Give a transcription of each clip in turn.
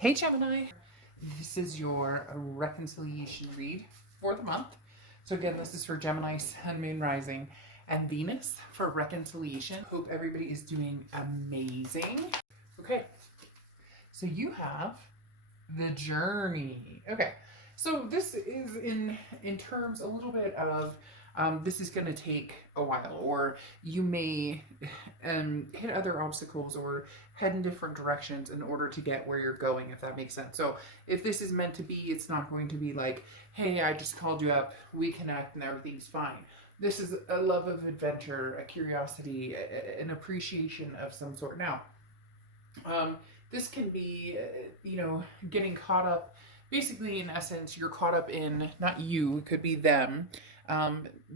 Hey Gemini, this is your reconciliation read for the month. So again, this is for Gemini, Sun, Moon, Rising, and Venus for reconciliation. Hope everybody is doing amazing. Okay, so you have the journey. Okay, so this is in terms a little bit of this is going to take a while, or you may hit other obstacles or head in different directions in order to get where you're going, if that makes sense. So if this is meant to be, it's not going to be like, hey, I just called you up, we connect, and everything's fine. This is a love of adventure, a curiosity, an appreciation of some sort. Now, this can be, getting caught up. Basically, in essence, you're caught up in, not you, it could be them.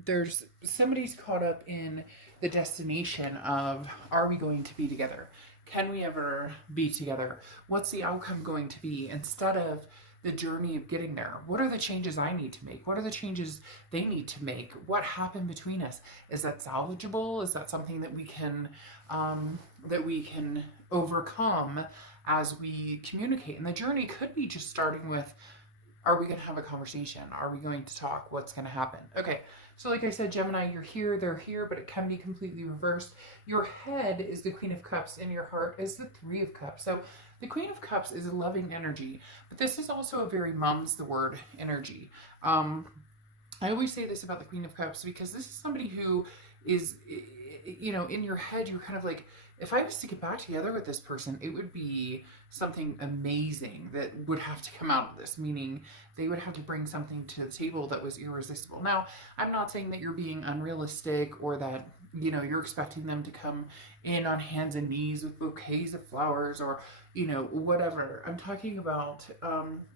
There's somebody's caught up in the destination of, are we going to be together? Can we ever be together? What's the outcome going to be? Instead of the journey of getting there, what are the changes I need to make? What are the changes they need to make? What happened between us? Is that salvageable? Is that something that we can overcome as we communicate? And the journey could be just starting with, are we going to have a conversation? Are we going to talk? What's going to happen? Okay, so like I said, Gemini, you're here, they're here, but it can be completely reversed. Your head is the Queen of Cups and your heart is the Three of Cups. So the Queen of Cups is a loving energy, but this is also a very mum's the word energy. I always say this about the Queen of Cups because this is somebody who is, in your head, you're kind of like, if I was to get back together with this person, it would be something amazing that would have to come out of this, meaning they would have to bring something to the table that was irresistible. Now, I'm not saying that you're being unrealistic or that, you're expecting them to come in on hands and knees with bouquets of flowers or, whatever. I'm talking about,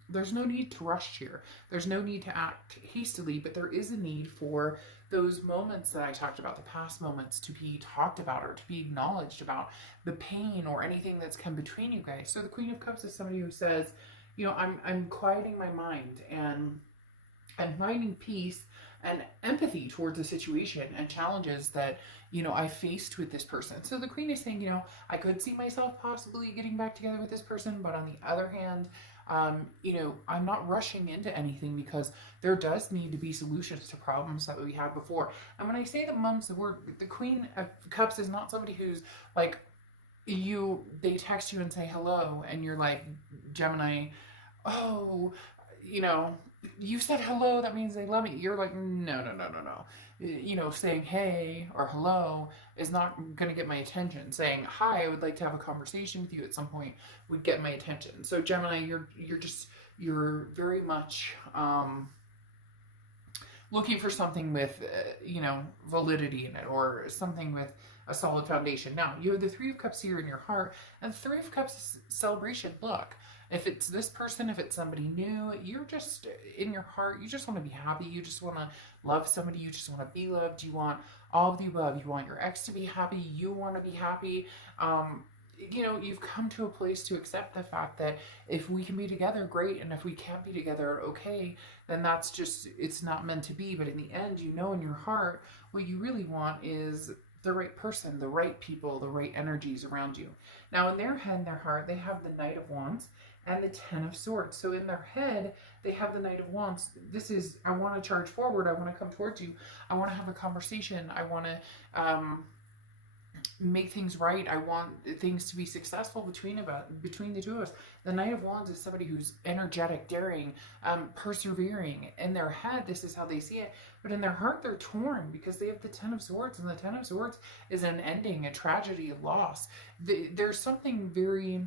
there's no need to rush here. There's no need to act hastily, but there is a need for those moments that I talked about, the past moments, to be talked about or to be acknowledged about, the pain or anything that's come between you guys. So the Queen of Cups is somebody who says, I'm quieting my mind and I'm finding peace and empathy towards the situation and challenges that, I faced with this person. So the Queen is saying, I could see myself possibly getting back together with this person, but on the other hand, I'm not rushing into anything because there does need to be solutions to problems that we had before. And when I say that mum's the word, the Queen of Cups is not somebody who's like, they text you and say hello, and you're like, Gemini, oh, you said hello, that means they love me. You're like, no. Saying hey or hello is not going to get my attention. Saying hi, I would like to have a conversation with you at some point would get my attention. So Gemini, you're very much looking for something with, validity in it, or something with a solid foundation. Now, you have the Three of Cups here in your heart, and the Three of Cups is celebration. Look, if it's this person, if it's somebody new, you're just, in your heart, you just want to be happy. You just want to love somebody. You just want to be loved. You want all of the above. You want your ex to be happy. You want to be happy. You've come to a place to accept the fact that if we can be together, great, and if we can't be together, okay, then that's just, it's not meant to be. But in the end, in your heart, what you really want is the right person, the right people, the right energies around you. Now, in their head and their heart, they have the Knight of Wands and the Ten of Swords. So in their head, they have the Knight of Wands. This is, I want to charge forward. I want to come towards you. I want to have a conversation. I want to make things right. I want things to be successful between the two of us. The Knight of Wands is somebody who's energetic, daring, persevering. In their head, this is how they see it, but in their heart, they're torn because they have the Ten of Swords, and the Ten of Swords is an ending, a tragedy, a loss. There's something very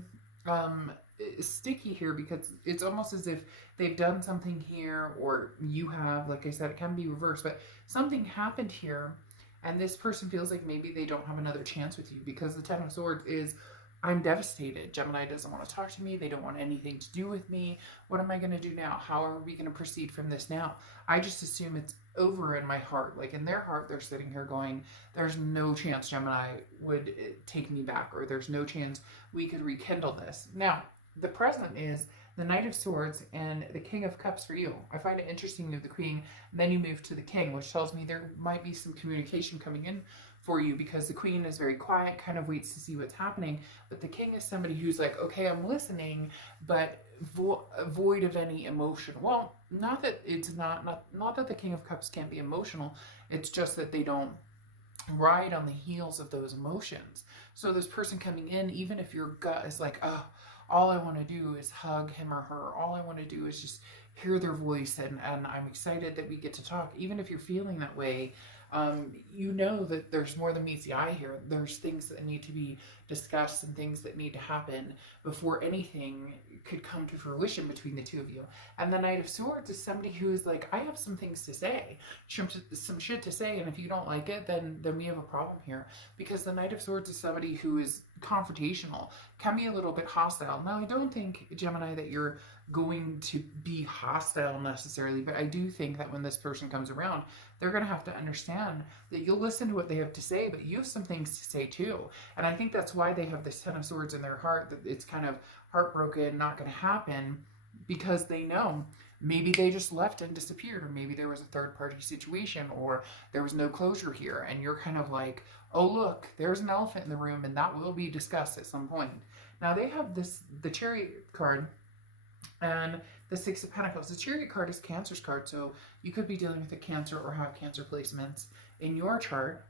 sticky here because it's almost as if they've done something here, or you have. Like I said, it can be reversed, but something happened here. And this person feels like maybe they don't have another chance with you because the Ten of Swords is, I'm devastated. Gemini doesn't want to talk to me. They don't want anything to do with me. What am I going to do now? How are we going to proceed from this now? I just assume it's over in my heart. Like in their heart, they're sitting here going, there's no chance Gemini would take me back, or there's no chance we could rekindle this. Now, the present is the Knight of Swords and the King of Cups for you. I find it interesting you have the Queen, and then you move to the King, which tells me there might be some communication coming in for you, because the Queen is very quiet, kind of waits to see what's happening. But the King is somebody who's like, okay, I'm listening, but void of any emotion. Well, not that it's not that the King of Cups can't be emotional. It's just that they don't ride on the heels of those emotions. So this person coming in, even if your gut is like, oh, all I want to do is hug him or her, all I want to do is just hear their voice, and I'm excited that we get to talk. Even if you're feeling that way, you know that there's more than meets the eye here. There's things that need to be discussed and things that need to happen before anything could come to fruition between the two of you. And the Knight of Swords is somebody who's like, I have some things to say, some shit to say, and if you don't like it, then we have a problem here. Because the Knight of Swords is somebody who is confrontational, can be a little bit hostile. Now, I don't think, Gemini, that you're going to be hostile necessarily, but I do think that when this person comes around, they're going to have to understand that you'll listen to what they have to say, but you have some things to say too. And I think that's why they have this Ten of Swords in their heart, that it's kind of heartbroken, not going to happen, because they know maybe they just left and disappeared, or maybe there was a third party situation, or there was no closure here, and you're kind of like, oh look, there's an elephant in the room, and that will be discussed at some point. Now they have the Chariot card and the Six of Pentacles. The Chariot card is Cancer's card, so you could be dealing with a Cancer or have Cancer placements in your chart.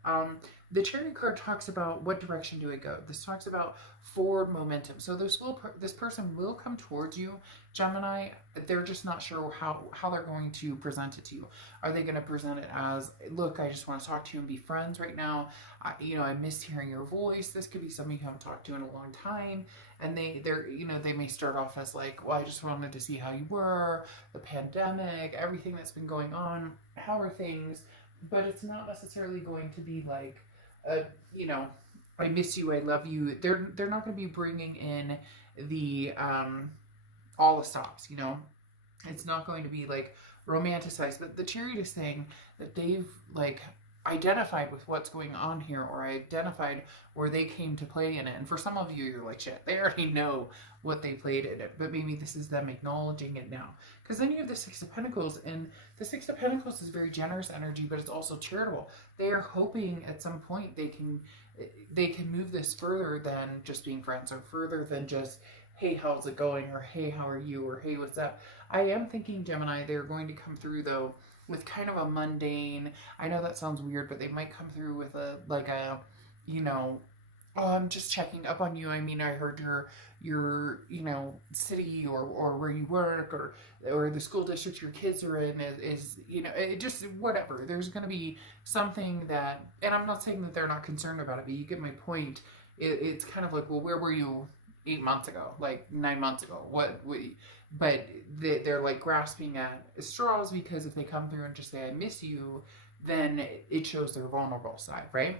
The Chariot card talks about what direction do I go. This talks about forward momentum. So this person will come towards you, Gemini. They're just not sure how they're going to present it to you. Are they going to present it as, look, I just want to talk to you and be friends right now. I miss hearing your voice. This could be somebody you haven't talked to in a long time. And they may start off as like, well, I just wanted to see how you were, the pandemic, everything that's been going on. How are things? But it's not necessarily going to be like, I miss you, I love you. They're not going to be bringing in the all the stops. It's not going to be like romanticized. But the Chariot is saying that they've like identified with what's going on here, or identified where they came to play in it. And for some of you, you're like, shit, they already know what they played in it, but maybe this is them acknowledging it now. Because then you have the Six of Pentacles, and the Six of Pentacles is very generous energy, but it's also charitable. They are hoping at some point they can move this further than just being friends, or further than just, hey, how's it going, or hey, how are you, or hey, what's up. I am thinking, Gemini, they're going to come through though with kind of a mundane, I know that sounds weird, but they might come through with oh, I'm just checking up on you. I mean, I heard your city or where you work, or the school district your kids are in is it just whatever. There's going to be something that, and I'm not saying that they're not concerned about it, but you get my point. It's kind of like, well, where were you 8 months ago, like 9 months ago? But they're like grasping at straws, because if they come through and just say, I miss you, then it shows their vulnerable side, right?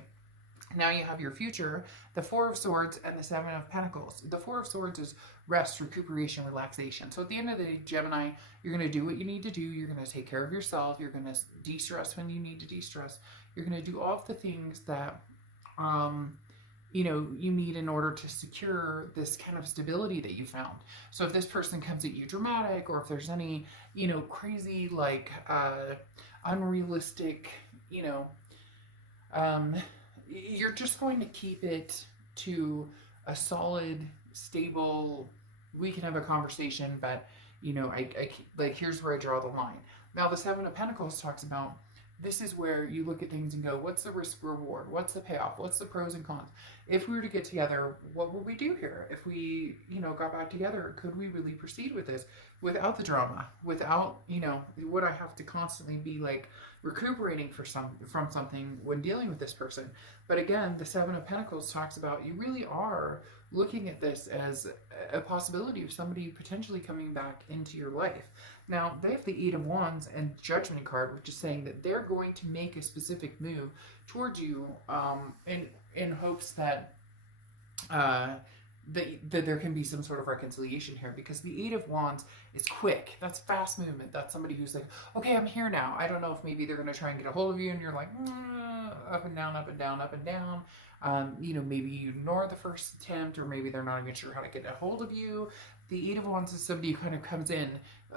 Now you have your future, the Four of Swords and the Seven of Pentacles. The Four of Swords is rest, recuperation, relaxation. So at the end of the day, Gemini, you're going to do what you need to do. You're going to take care of yourself. You're going to de-stress when you need to de-stress. You're going to do all of the things that you need in order to secure this kind of stability that you found. So if this person comes at you dramatic, or if there's any, crazy, like, unrealistic, you're just going to keep it to a solid, stable, we can have a conversation, but, here's where I draw the line. Now, the Seven of Pentacles talks about, this is where you look at things and go, what's the risk reward? What's the payoff? What's the pros and cons? If we were to get together, what would we do here? If we, got back together, could we really proceed with this without the drama? Without, would I have to constantly be like recuperating from something when dealing with this person? But again, the Seven of Pentacles talks about, you really are looking at this as a possibility of somebody potentially coming back into your life. Now, they have the Eight of Wands and Judgment card, which is saying that they're going to make a specific move towards you in hopes that that there can be some sort of reconciliation here, because the Eight of Wands is quick. That's fast movement. That's somebody who's like, okay, I'm here now. I don't know if maybe they're going to try and get a hold of you, and you're like, up and down, up and down, up and down. Maybe you ignore the first attempt, or maybe they're not even sure how to get a hold of you. The Eight of Wands is somebody who kind of comes in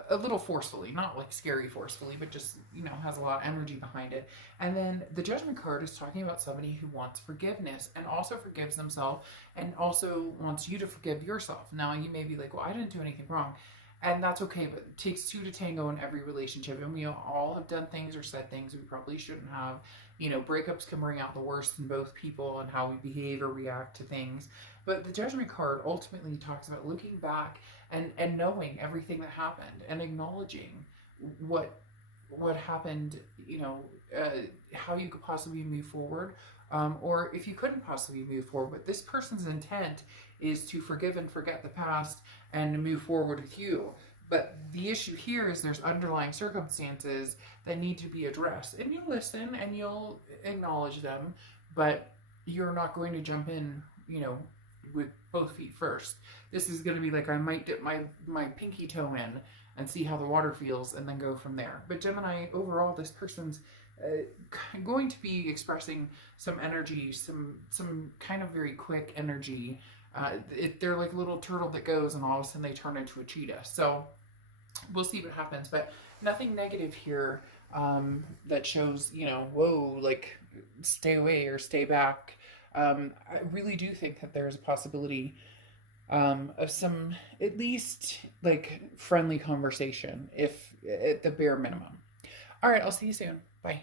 a little forcefully, not like scary forcefully, but just, has a lot of energy behind it. And then the Judgment card is talking about somebody who wants forgiveness and also forgives themselves and also wants you to forgive yourself. Now, you may be like, well, I didn't do anything wrong. And that's okay, but it takes two to tango in every relationship. And we all have done things or said things we probably shouldn't have. Breakups can bring out the worst in both people and how we behave or react to things. But the Judgment card ultimately talks about looking back and knowing everything that happened and acknowledging what happened, how you could possibly move forward, or if you couldn't possibly move forward. But this person's intent is to forgive and forget the past and to move forward with you. But the issue here is there's underlying circumstances that need to be addressed. And you'll listen and you'll acknowledge them, but you're not going to jump in, with both feet first. This is going to be like, I might dip my pinky toe in and see how the water feels and then go from there. But Gemini, overall, this person's going to be expressing some energy, some kind of very quick energy. They're like a little turtle that goes and all of a sudden they turn into a cheetah. So we'll see what happens, but nothing negative here that shows, whoa, like stay away or stay back. I really do think that there's a possibility of some, at least like friendly conversation, if at the bare minimum. All right, I'll see you soon. Bye.